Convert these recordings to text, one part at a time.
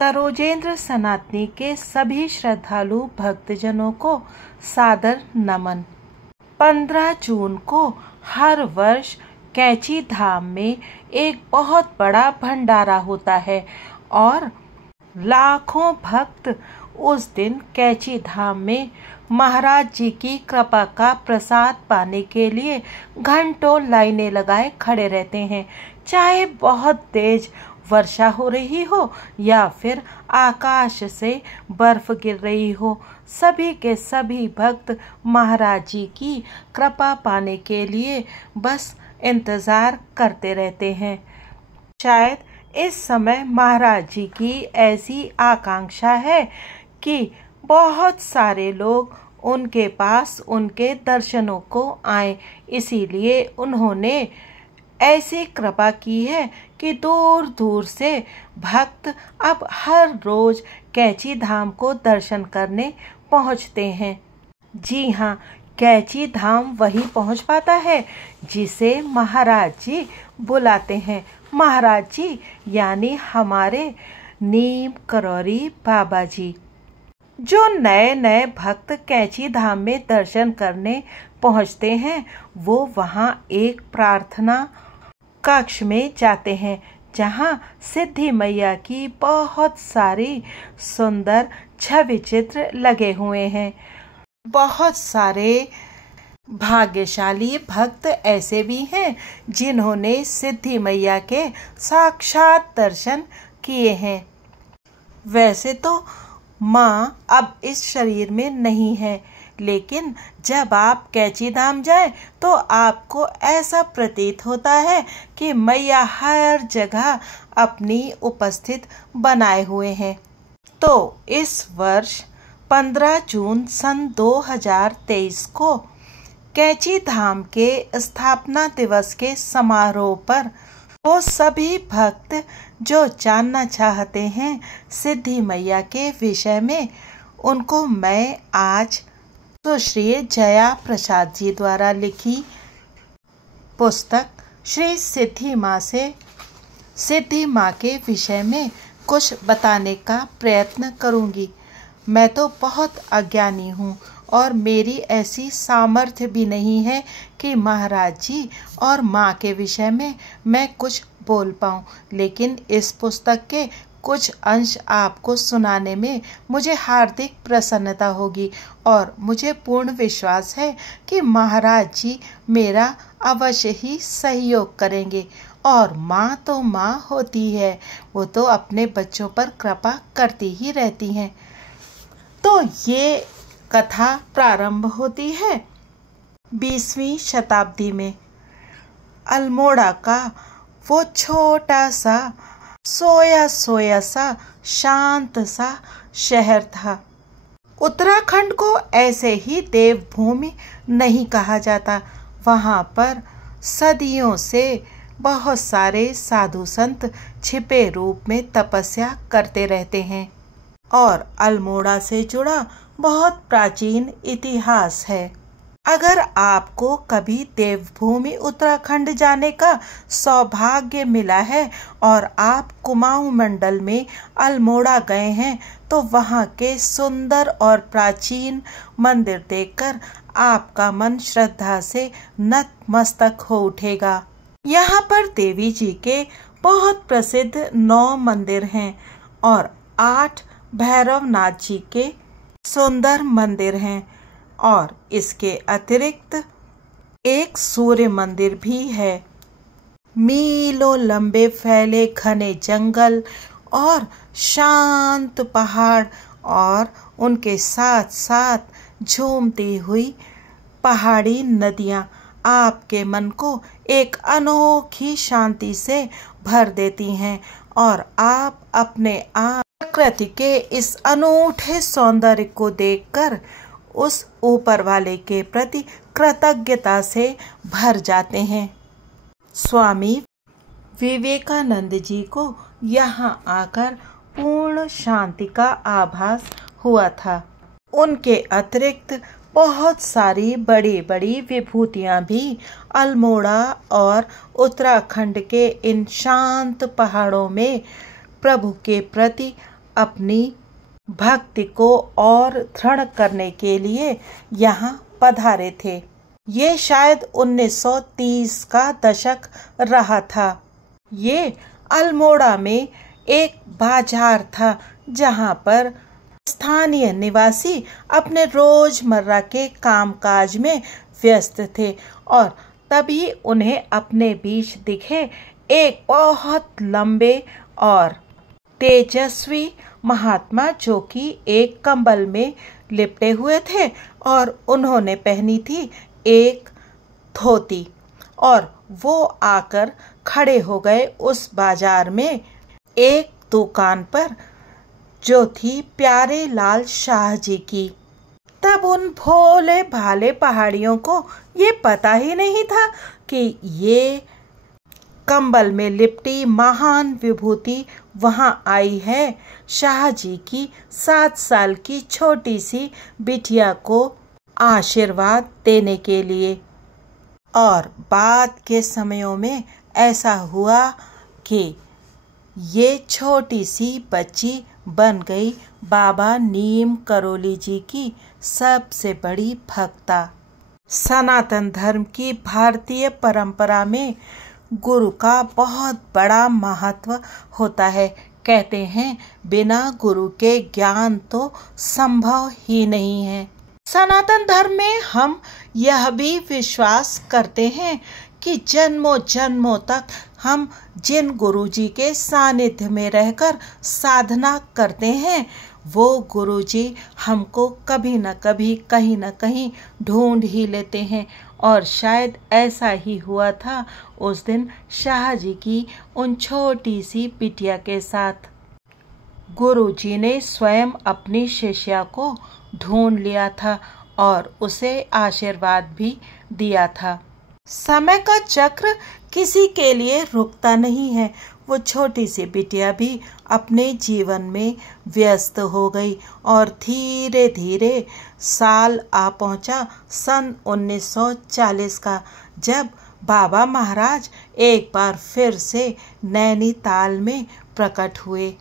सरोजेंद्र सनातनी के सभी श्रद्धालु भक्तजनों को सादर नमन। 15 जून को हर वर्ष कैंची धाम में एक बहुत बड़ा भंडारा होता है और लाखों भक्त उस दिन कैंची धाम में महाराज जी की कृपा का प्रसाद पाने के लिए घंटों लाइनें लगाए खड़े रहते हैं। चाहे बहुत तेज वर्षा हो रही हो या फिर आकाश से बर्फ गिर रही हो, सभी के सभी भक्त महाराज जी की कृपा पाने के लिए बस इंतजार करते रहते हैं। शायद इस समय महाराज जी की ऐसी आकांक्षा है कि बहुत सारे लोग उनके पास उनके दर्शनों को आए, इसीलिए उन्होंने ऐसी कृपा की है कि दूर दूर से भक्त अब हर रोज कैंची धाम को दर्शन करने पहुंचते हैं। जी हाँ, कैंची धाम वही पहुंच पाता है जिसे महाराज जी बुलाते हैं। महाराज जी यानी हमारे नीम करौरी बाबा जी। जो नए नए भक्त कैंची धाम में दर्शन करने पहुंचते हैं वो वहां एक प्रार्थना कक्ष में जाते हैं जहां सिद्धि मैया की बहुत सारी सुंदर छवि चित्र लगे हुए हैं। बहुत सारे भाग्यशाली भक्त ऐसे भी हैं जिन्होंने सिद्धि मैया के साक्षात दर्शन किए हैं। वैसे तो माँ अब इस शरीर में नहीं है, लेकिन जब आप कैंची धाम जाएं तो आपको ऐसा प्रतीत होता है कि मैया हर जगह अपनी उपस्थित बनाए हुए हैं। तो इस वर्ष 15 जून सन 2023 को कैंची धाम के स्थापना दिवस के समारोह पर वो सभी भक्त जो जानना चाहते हैं सिद्धि मैया के विषय में, उनको मैं आज सुश्री जया प्रसाद जी द्वारा लिखी पुस्तक श्री सिद्धि माँ से सिद्धि माँ के विषय में कुछ बताने का प्रयत्न करूँगी। मैं तो बहुत अज्ञानी हूँ और मेरी ऐसी सामर्थ्य भी नहीं है कि महाराज जी और माँ के विषय में मैं कुछ बोल पाऊँ, लेकिन इस पुस्तक के कुछ अंश आपको सुनाने में मुझे हार्दिक प्रसन्नता होगी और मुझे पूर्ण विश्वास है कि महाराज जी मेरा अवश्य ही सहयोग करेंगे। और माँ तो माँ होती है, वो तो अपने बच्चों पर कृपा करती ही रहती हैं। तो ये कथा प्रारंभ होती है 20वीं शताब्दी में। अल्मोड़ा का वो छोटा सा सोया सोया सा शांत सा शहर था। उत्तराखंड को ऐसे ही देवभूमि नहीं कहा जाता। वहाँ पर सदियों से बहुत सारे साधु संत छिपे रूप में तपस्या करते रहते हैं और अल्मोड़ा से जुड़ा बहुत प्राचीन इतिहास है। अगर आपको कभी देवभूमि उत्तराखंड जाने का सौभाग्य मिला है और आप कुमाऊं मंडल में अल्मोड़ा गए हैं तो वहां के सुंदर और प्राचीन मंदिर देखकर आपका मन श्रद्धा से नतमस्तक हो उठेगा। यहाँ पर देवी जी के बहुत प्रसिद्ध 9 मंदिर हैं और 8 भैरवनाथ जी के सुंदर मंदिर हैं और इसके अतिरिक्त एक सूर्य मंदिर भी है। मीलों लंबे फैले घने जंगल और शांत पहाड़ और उनके साथ साथ झूमती हुई पहाड़ी नदियाँ आपके मन को एक अनोखी शांति से भर देती हैं और आप अपने आप प्रकृति के इस अनूठे सौंदर्य को देखकर उस ऊपर वाले के प्रति कृतज्ञता से भर जाते हैं। स्वामी विवेकानंद जी को यहाँ आकर पूर्ण शांति का आभास हुआ था। उनके अतिरिक्त बहुत सारी बड़ी बड़ी विभूतियाँ भी अल्मोड़ा और उत्तराखंड के इन शांत पहाड़ों में प्रभु के प्रति अपनी भक्ति को और दृढ़ करने के लिए यहाँ पधारे थे। ये शायद 1930 का दशक रहा था। ये अल्मोड़ा में एक बाजार था जहाँ पर स्थानीय निवासी अपने रोजमर्रा के कामकाज में व्यस्त थे और तभी उन्हें अपने बीच दिखे एक बहुत लंबे और तेजस्वी महात्मा, जो कि एक कंबल में लिपटे हुए थे और उन्होंने पहनी थी एक धोती, और वो आकर खड़े हो गए उस बाजार में एक दुकान पर जो थी प्यारे लाल शाह जी की। तब उन भोले भाले पहाड़ियों को ये पता ही नहीं था कि ये कंबल में लिपटी महान विभूति वहां आई है शाह जी की 7 साल की छोटी सी बिटिया को आशीर्वाद देने के लिए। और बाद के समयों में ऐसा हुआ कि ये छोटी सी बच्ची बन गई बाबा नीम करोली जी की सबसे बड़ी भक्ता। सनातन धर्म की भारतीय परंपरा में गुरु का बहुत बड़ा महत्व होता है। कहते हैं बिना गुरु के ज्ञान तो संभव ही नहीं है। सनातन धर्म में हम यह भी विश्वास करते हैं कि जन्मों जन्मों तक हम जिन गुरुजी के सानिध्य में रहकर साधना करते हैं, वो गुरुजी हमको कभी न कभी कहीं न कहीं ढूंढ ही लेते हैं। और शायद ऐसा ही हुआ था उस दिन शाह जी की उन छोटी सी बिटिया के साथ। गुरुजी ने स्वयं अपनी शिष्या को ढूंढ लिया था और उसे आशीर्वाद भी दिया था। समय का चक्र किसी के लिए रुकता नहीं है। वो छोटी सी बिटिया भी अपने जीवन में व्यस्त हो गई और धीरे धीरे साल आ पहुंचा सन 1940 का, जब बाबा महाराज एक बार फिर से नैनीताल में प्रकट हुए।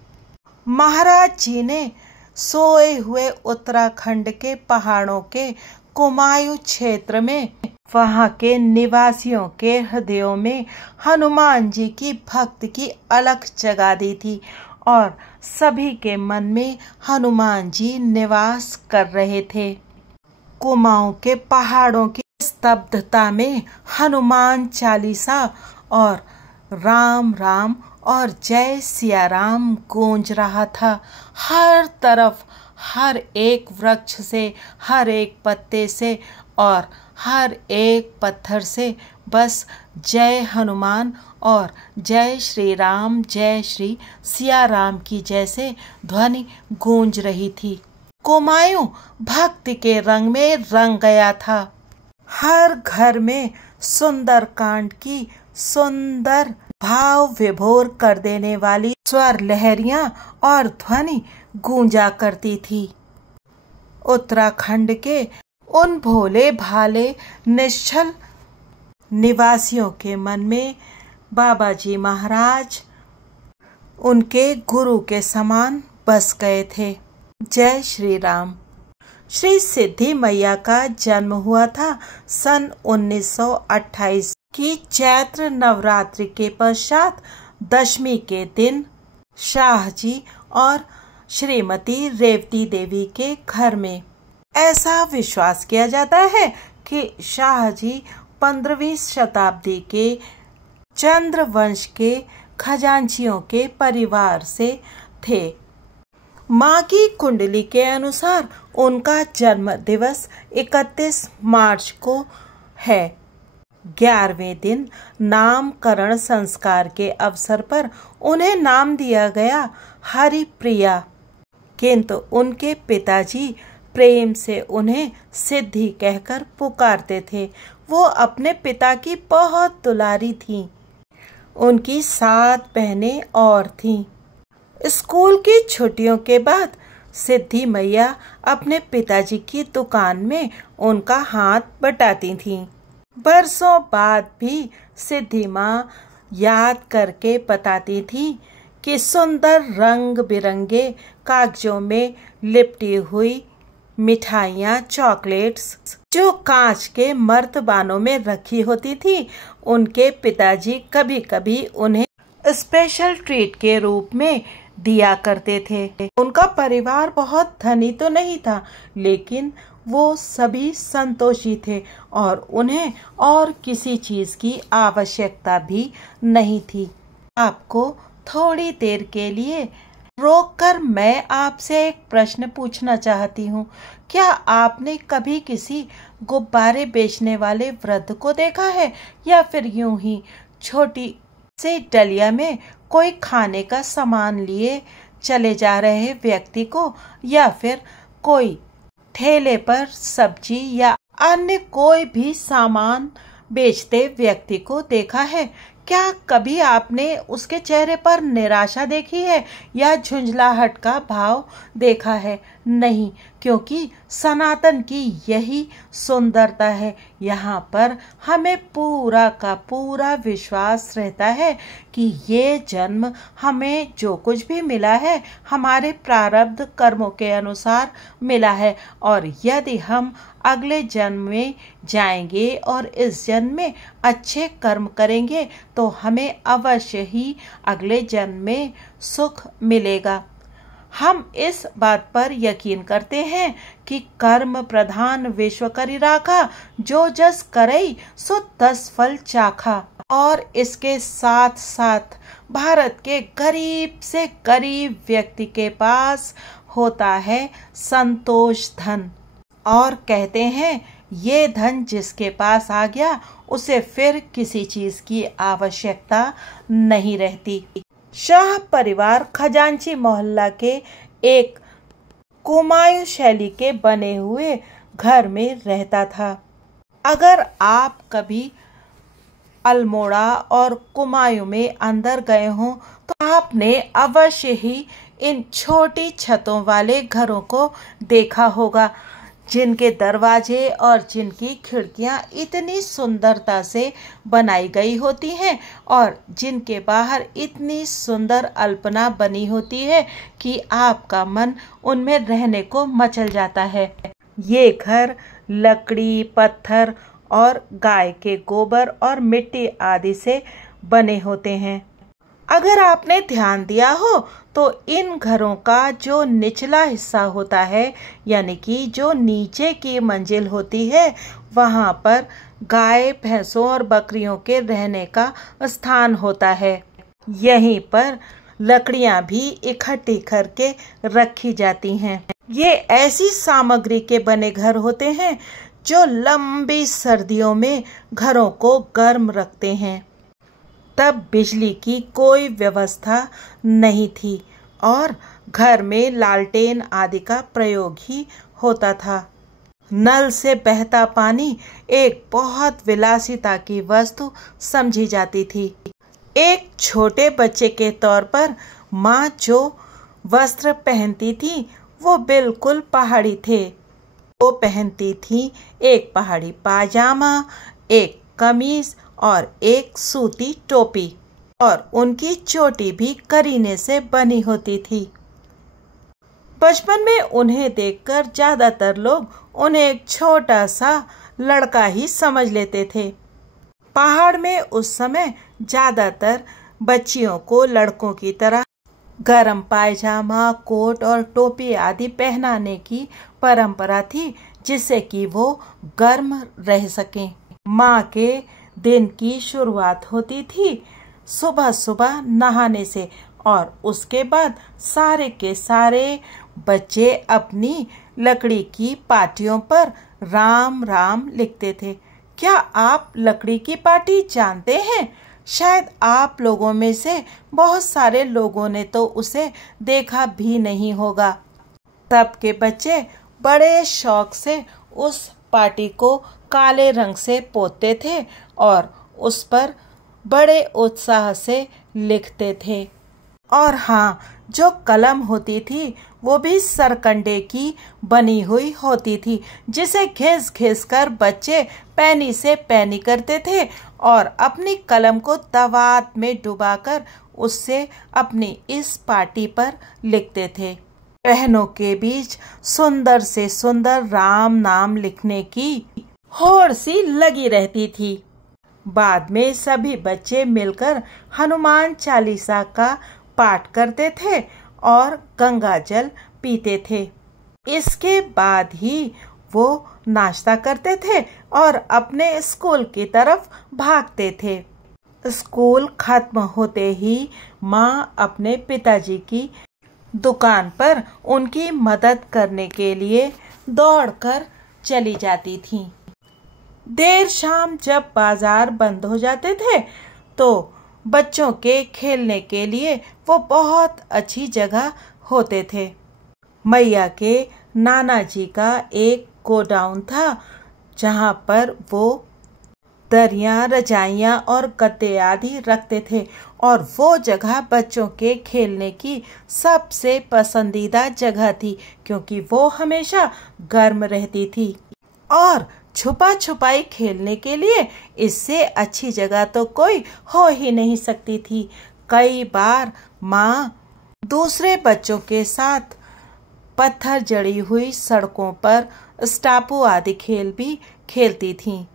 महाराज जी ने सोए हुए उत्तराखंड के पहाड़ों के कुमायूं क्षेत्र में वहां के निवासियों के हृदयों में हनुमान जी की भक्ति की अलख जगा दी थी और सभी के मन में हनुमान जी निवास कर रहे थे। कुमाऊं के पहाड़ों की स्तब्धता में हनुमान चालीसा और राम राम और जय सिया राम गूंज रहा था। हर तरफ, हर एक वृक्ष से, हर एक पत्ते से और हर एक पत्थर से बस जय हनुमान और जय श्री राम, जय श्री सिया राम की जैसे ध्वनि गूंज रही थी। कुमायूं भक्ति के रंग में रंग गया था। हर घर में सुंदर कांड की सुंदर भाव विभोर कर देने वाली स्वर लहरियां और ध्वनि गूंजा करती थी। उत्तराखंड के उन भोले भाले निश्चल निवासियों के मन में बाबा जी महाराज उनके गुरु के समान बस गए थे। जय श्री राम। श्री सिद्धि मैया का जन्म हुआ था सन 1928 की चैत्र नवरात्रि के पश्चात दशमी के दिन शाह जी और श्रीमती रेवती देवी के घर में। ऐसा विश्वास किया जाता है कि शाह जी 15वीं शताब्दी के चंद्र वंश के खजांचियों के परिवार से थे। माँ की कुंडली के अनुसार उनका जन्म दिवस 31 मार्च को है। 11वें दिन नामकरण संस्कार के अवसर पर उन्हें नाम दिया गया हरिप्रिया, किंतु उनके पिताजी प्रेम से उन्हें सिद्धि कहकर पुकारते थे। वो अपने पिता की बहुत दुलारी थीं। उनकी 7 बहनें और थीं। स्कूल की छुट्टियों के बाद सिद्धि मैया अपने पिताजी की दुकान में उनका हाथ बटाती थीं। बरसों बाद भी सिद्धि माँ याद करके बताती थी कि सुंदर रंग बिरंगे कागजों में लिपटी हुई मिठाइयाँ, चॉकलेट्स जो कांच के मर्तबानों में रखी होती थी, उनके पिताजी कभी कभी उन्हें स्पेशल ट्रीट के रूप में दिया करते थे। उनका परिवार बहुत धनी तो नहीं था, लेकिन वो सभी संतोषी थे और उन्हें और किसी चीज की आवश्यकता भी नहीं थी। आपको थोड़ी देर के लिए रोककर मैं आपसे एक प्रश्न पूछना चाहती हूँ। क्या आपने कभी किसी गुब्बारे बेचने वाले वृद्ध को देखा है, या फिर यूं ही छोटी सी डलिया में कोई खाने का सामान लिए चले जा रहे व्यक्ति को, या फिर कोई ठेले पर सब्जी या अन्य कोई भी सामान बेचते व्यक्ति को देखा है? क्या कभी आपने उसके चेहरे पर निराशा देखी है या झुंझलाहट का भाव देखा है? नहीं, क्योंकि सनातन की यही सुंदरता है। यहाँ पर हमें पूरा का पूरा विश्वास रहता है कि ये जन्म हमें जो कुछ भी मिला है हमारे प्रारब्ध कर्मों के अनुसार मिला है, और यदि हम अगले जन्म में जाएंगे और इस जन्म में अच्छे कर्म करेंगे तो हमें अवश्य ही अगले जन्म में सुख मिलेगा। हम इस बात पर यकीन करते हैं कि कर्म प्रधान विश्व करी राखा, जो जस करई सो तस फल चाखा। और इसके साथ साथ भारत के गरीब से गरीब व्यक्ति के पास होता है संतोष धन, और कहते हैं ये धन जिसके पास आ गया उसे फिर किसी चीज की आवश्यकता नहीं रहती। शाह परिवार खजांची मोहल्ला के एक कुमायूं शैली के बने हुए घर में रहता था। अगर आप कभी अल्मोड़ा और कुमायूं में अंदर गए हों तो आपने अवश्य ही इन छोटी छतों वाले घरों को देखा होगा, जिनके दरवाजे और जिनकी खिड़कियां इतनी सुंदरता से बनाई गई होती हैं और जिनके बाहर इतनी सुंदर अल्पना बनी होती है कि आपका मन उनमें रहने को मचल जाता है। ये घर लकड़ी, पत्थर और गाय के गोबर और मिट्टी आदि से बने होते हैं। अगर आपने ध्यान दिया हो तो इन घरों का जो निचला हिस्सा होता है, यानी कि जो नीचे की मंजिल होती है, वहाँ पर गाय, भैंसों और बकरियों के रहने का स्थान होता है। यहीं पर लकड़ियाँ भी इकट्ठी करके रखी जाती हैं। ये ऐसी सामग्री के बने घर होते हैं जो लंबी सर्दियों में घरों को गर्म रखते हैं। तब बिजली की कोई व्यवस्था नहीं थी और घर में लालटेन आदि का प्रयोग ही होता था। नल से बहता पानी एक बहुत विलासिता की वस्तु समझी जाती थी। एक छोटे बच्चे के तौर पर माँ जो वस्त्र पहनती थी वो बिल्कुल पहाड़ी थे। वो पहनती थी एक पहाड़ी पाजामा, एक कमीज और एक सूती टोपी, और उनकी चोटी भी करीने से बनी होती थी। बचपन में उन्हें देखकर ज्यादातर लोग उन्हें एक छोटा सा लड़का ही समझ लेते थे। पहाड़ में उस समय ज्यादातर बच्चियों को लड़कों की तरह गरम पायजामा, कोट और टोपी आदि पहनाने की परंपरा थी, जिससे कि वो गर्म रह सकें। माँ के दिन की शुरुआत होती थी सुबह सुबह नहाने से, और उसके बाद सारे के सारे बच्चे अपनी लकड़ी की पाटियों पर राम राम लिखते थे। क्या आप लकड़ी की पाटी जानते हैं? शायद आप लोगों में से बहुत सारे लोगों ने तो उसे देखा भी नहीं होगा। तब के बच्चे बड़े शौक से उस पाटी को काले रंग से पोतते थे और उस पर बड़े उत्साह से लिखते थे। और हाँ, जो कलम होती थी वो भी सरकंडे की बनी हुई होती थी, जिसे घिस घिस कर बच्चे पैनी से पैनी करते थे और अपनी कलम को दवात में डुबाकर उससे अपनी इस पाटी पर लिखते थे। बहनों के बीच सुंदर से सुंदर राम नाम लिखने की होड़ सी लगी रहती थी। बाद में सभी बच्चे मिलकर हनुमान चालीसा का पाठ करते थे और गंगा जल पीते थे। इसके बाद ही वो नाश्ता करते थे और अपने स्कूल की तरफ भागते थे। स्कूल खत्म होते ही माँ अपने पिताजी की दुकान पर उनकी मदद करने के लिए दौड़कर चली जाती थी। देर शाम जब बाजार बंद हो जाते थे तो बच्चों के खेलने के लिए वो बहुत अच्छी जगह होते थे। मैया के नाना जी का एक गोडाउन था जहाँ पर वो दरियाँ, रजाइयाँ और गद्दे आदि रखते थे और वो जगह बच्चों के खेलने की सबसे पसंदीदा जगह थी क्योंकि वो हमेशा गर्म रहती थी और छुपा छुपाई खेलने के लिए इससे अच्छी जगह तो कोई हो ही नहीं सकती थी। कई बार माँ दूसरे बच्चों के साथ पत्थर जड़ी हुई सड़कों पर स्टापू आदि खेल भी खेलती थी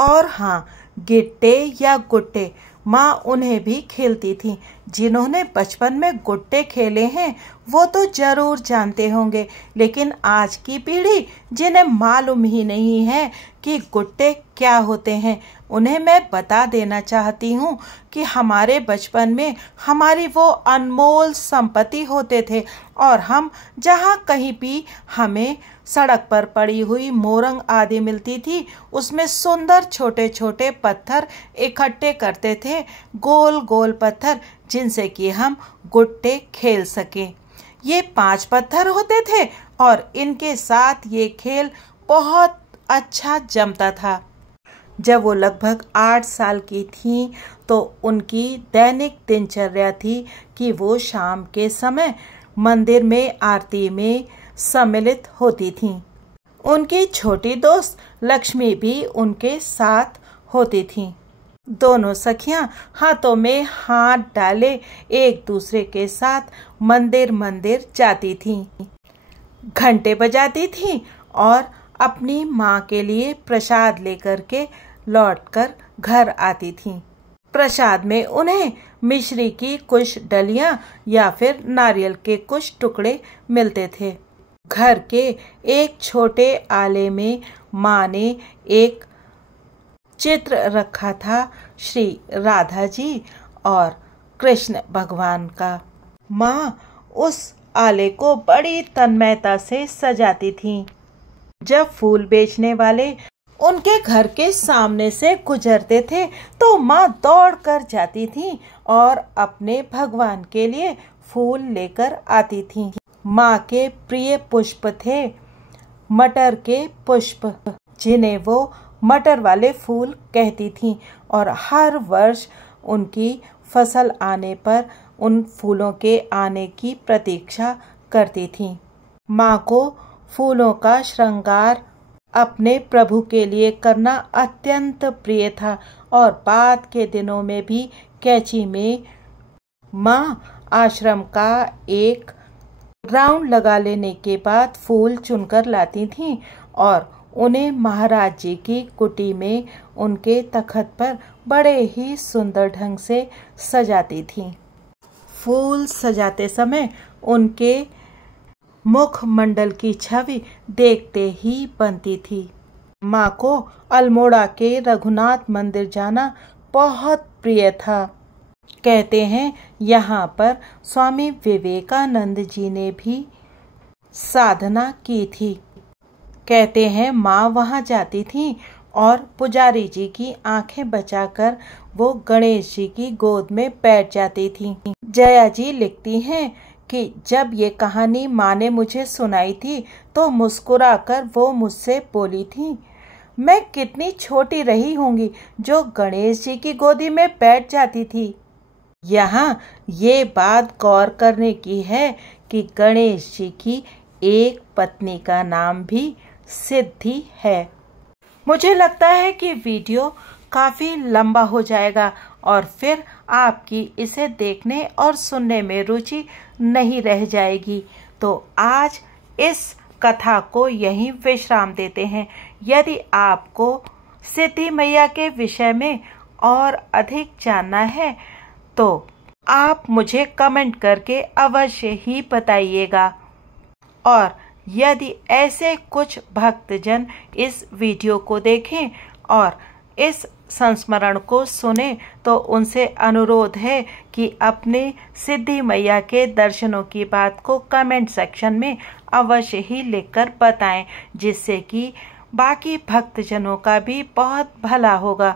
और हाँ, गिट्टे या गुट्टे माँ उन्हें भी खेलती थी। जिन्होंने बचपन में गुट्टे खेले हैं वो तो जरूर जानते होंगे, लेकिन आज की पीढ़ी जिन्हें मालूम ही नहीं है कि गुट्टे क्या होते हैं, उन्हें मैं बता देना चाहती हूँ कि हमारे बचपन में हमारी वो अनमोल संपत्ति होते थे और हम जहाँ कहीं भी हमें सड़क पर पड़ी हुई मोरंग आदि मिलती थी उसमें सुंदर छोटे छोटे पत्थर इकट्ठे करते थे, गोल गोल पत्थर जिनसे कि हम गुट्टे खेल सकें। ये 5 पत्थर होते थे और इनके साथ ये खेल बहुत अच्छा जमता था। जब वो लगभग 8 साल की थीं तो उनकी दैनिक दिनचर्या थी कि वो शाम के समय मंदिर में आरती में सम्मिलित होती थीं। उनकी छोटी दोस्त लक्ष्मी भी उनके साथ होती थीं। दोनों सखियां हाथों में हाथ डाले एक दूसरे के साथ मंदिर मंदिर जाती थीं, घंटे बजाती थीं और अपनी माँ के लिए प्रसाद लेकर के लौटकर घर आती थीं। प्रसाद में उन्हें मिश्री की कुछ डलियां या फिर नारियल के कुछ टुकड़े मिलते थे। घर के एक छोटे आले में माँ ने एक चित्र रखा था श्री राधा जी और कृष्ण भगवान का। माँ उस आले को बड़ी तन्मयता से सजाती थीं। जब फूल बेचने वाले उनके घर के सामने से गुजरते थे तो माँ दौड़ कर जाती थीं और अपने भगवान के लिए फूल लेकर आती थीं। माँ के प्रिय पुष्प थे मटर के पुष्प, जिन्हें वो मटर वाले फूल कहती थीं और हर वर्ष उनकी फसल आने पर उन फूलों के आने की प्रतीक्षा करती थीं। माँ को फूलों का श्रृंगार अपने प्रभु के लिए करना अत्यंत प्रिय था और बाद के दिनों में भी कैंची में माँ आश्रम का एक राउंड लगा लेने के बाद फूल चुनकर लाती थीं और उन्हें महाराज जी की कुटी में उनके तखत पर बड़े ही सुंदर ढंग से सजाती थीं। फूल सजाते समय उनके मुखमंडल की छवि देखते ही बनती थी। माँ को अल्मोड़ा के रघुनाथ मंदिर जाना बहुत प्रिय था। कहते हैं यहाँ पर स्वामी विवेकानंद जी ने भी साधना की थी। कहते हैं माँ वहाँ जाती थी और पुजारी जी की आंखें बचाकर वो गणेश जी की गोद में बैठ जाती थी। जया जी लिखती हैं कि जब ये कहानी माँ ने मुझे सुनाई थी तो मुस्कुराकर वो मुझसे बोली थी, मैं कितनी छोटी रही होंगी जो गणेश जी की गोदी में बैठ जाती थी। यहाँ ये बात गौर करने की है कि गणेश जी की एक पत्नी का नाम भी सिद्धि है। मुझे लगता है कि वीडियो काफ़ी लंबा हो जाएगा और फिर आपकी इसे देखने और सुनने में रुचि नहीं रह जाएगी, तो आज इस कथा को यहीं विश्राम देते हैं। यदि आपको सिद्धि मैया के विषय में और अधिक जानना है तो आप मुझे कमेंट करके अवश्य ही बताइएगा। और यदि ऐसे कुछ भक्तजन इस वीडियो को देखें और इस संस्मरण को सुने तो उनसे अनुरोध है कि अपने सिद्धि मैया के दर्शनों की बात को कमेंट सेक्शन में अवश्य ही लिखकर बताएं, जिससे कि बाकी भक्तजनों का भी बहुत भला होगा।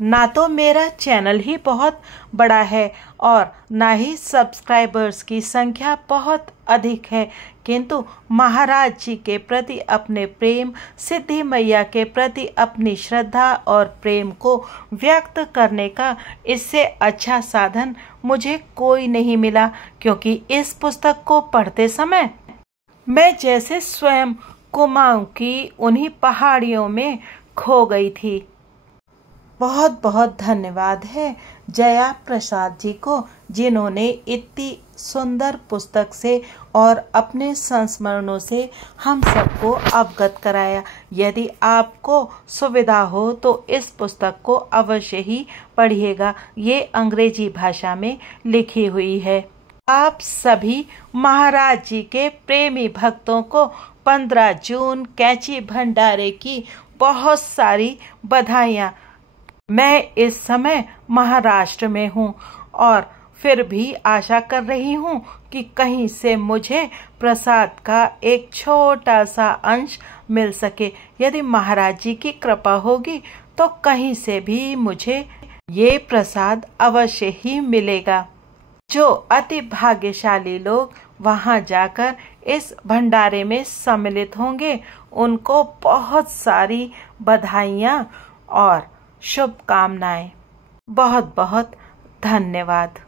ना तो मेरा चैनल ही बहुत बड़ा है और ना ही सब्सक्राइबर्स की संख्या बहुत अधिक है, किंतु महाराज जी के प्रति अपने प्रेम, सिद्धि मैया के प्रति अपनी श्रद्धा और प्रेम को व्यक्त करने का इससे अच्छा साधन मुझे कोई नहीं मिला। क्योंकि इस पुस्तक को पढ़ते समय मैं जैसे स्वयं कुमाऊं की उन्हीं पहाड़ियों में खो गई थी। बहुत बहुत धन्यवाद है जया प्रसाद जी को, जिन्होंने इतनी सुंदर पुस्तक से और अपने संस्मरणों से हम सबको अवगत कराया। यदि आपको सुविधा हो तो इस पुस्तक को अवश्य ही पढ़िएगा। ये अंग्रेजी भाषा में लिखी हुई है। आप सभी महाराज जी के प्रेमी भक्तों को 15 जून कैची भंडारे की बहुत सारी बधाइयाँ। मैं इस समय महाराष्ट्र में हूँ और फिर भी आशा कर रही हूँ कि कहीं से मुझे प्रसाद का एक छोटा सा अंश मिल सके। यदि महाराज जी की कृपा होगी तो कहीं से भी मुझे ये प्रसाद अवश्य ही मिलेगा। जो अति भाग्यशाली लोग वहां जाकर इस भंडारे में सम्मिलित होंगे उनको बहुत सारी बधाइयाँ और शुभकामनाएं। बहुत बहुत धन्यवाद।